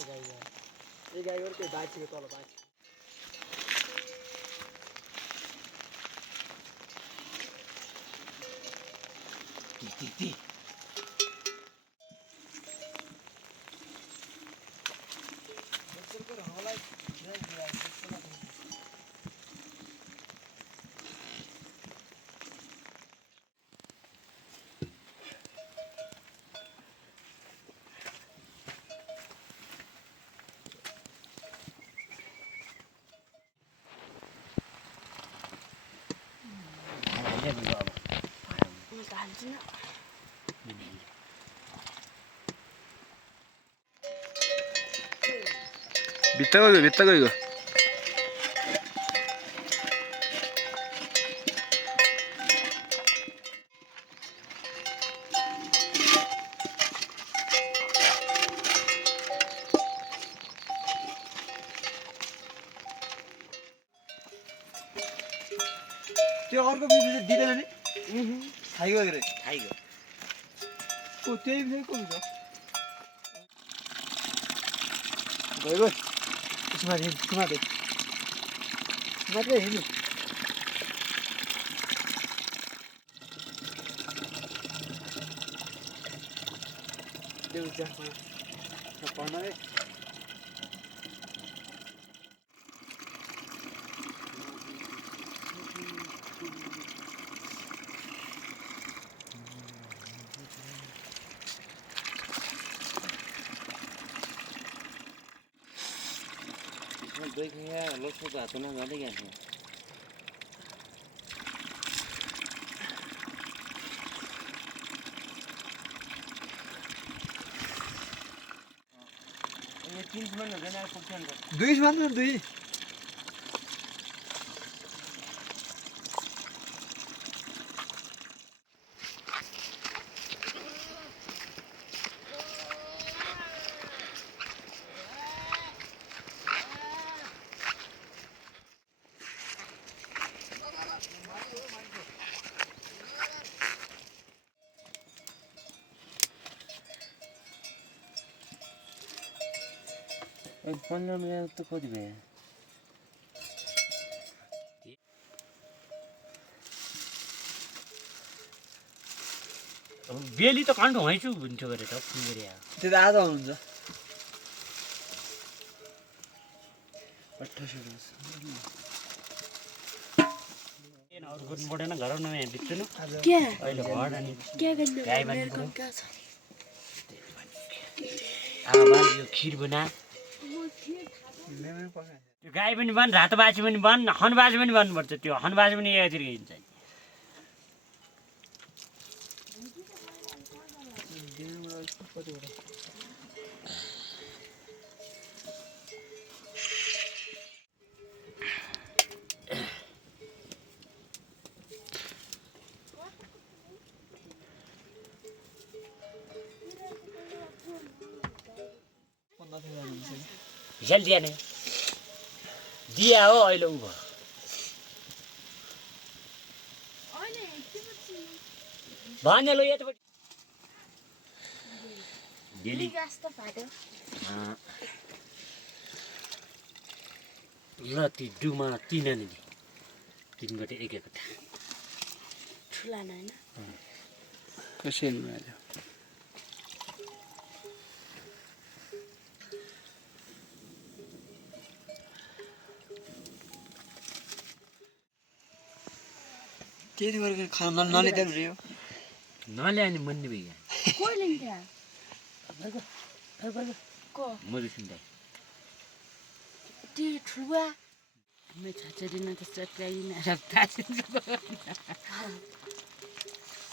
এই গাই ওর কে বাইছে তল বাইছে টি भित्ता गइगयो त्यो अर्को बिजु दिदैन नि खाइगयो रे खाइगयो ओ त्यही फेरि को हुन्छ गयो त्यसमा दे मात्रै हेर्नु देउ जामा पढ्न रे दुई खिया लोसो भात न गर्दै गएको यो 3 मन हुँदैन पुग्छ नि त 2 मात्र 2 15 मिनट त कति भयो बेली त काण्ड हैछु हुन्थ्यो गरे त पुगेर त्यो त आधा हुन्छ 28 अरु गर्नु पर्दैन घर नयाँ बित्नु के अहिले भड अनि के गर्नु गाई मेरो बान्नु काम छ आमा यो खिर बना त्यो गाई पनि बन रातो बासी पनि बन हनबासी पनि बन्नुपर्छ त्यो हनबासी पनि एकतिर हिँड्छ हिसाल दिया नै दिया हो अहिले उ भयो भने लो यतापट्टि डेली ल ती डुमा 3 आने दि 3 गते एक एकवटा ठुला हैन कसैले आयो त्यही गरेर खाना नलिँदैन रे यो नल्याए नि मन्ने भइया को लिन्छ को मधुसिन दाइ त्यो ठुलबा मैं चाचा दिन तो चटकाई ना रखता है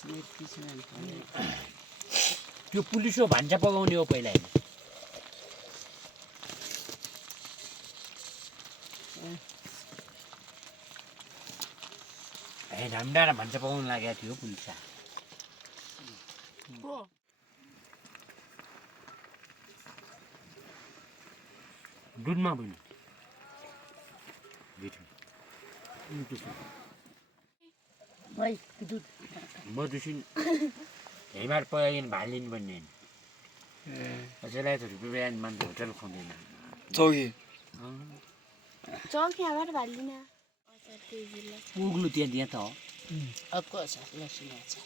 मेरे पीछे में त्यो पुलिस हो भान्जा पकाउने हो पहिला हैन झन्डा र भान्जा पकाउन लागेको थियो पुलिस दुधमा पनि मधुसिन हेमार पकाइकन भालिनु भन्ने हजुरलाई त रुपियाँ बिहान मान्छे होटल खुवाउँदैन चौकी चौकीबाट भालिदिन अचार तेजीलाई पुग्नु त्यहाँ त हो अर्को अचार लसुन अचार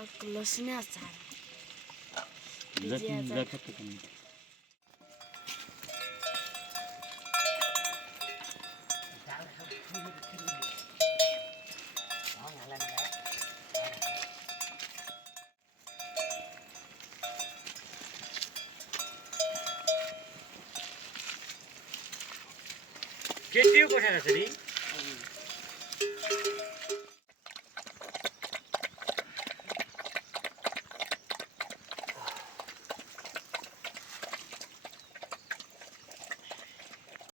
अर्को लसुन अचार के त्यो कोठा कसरी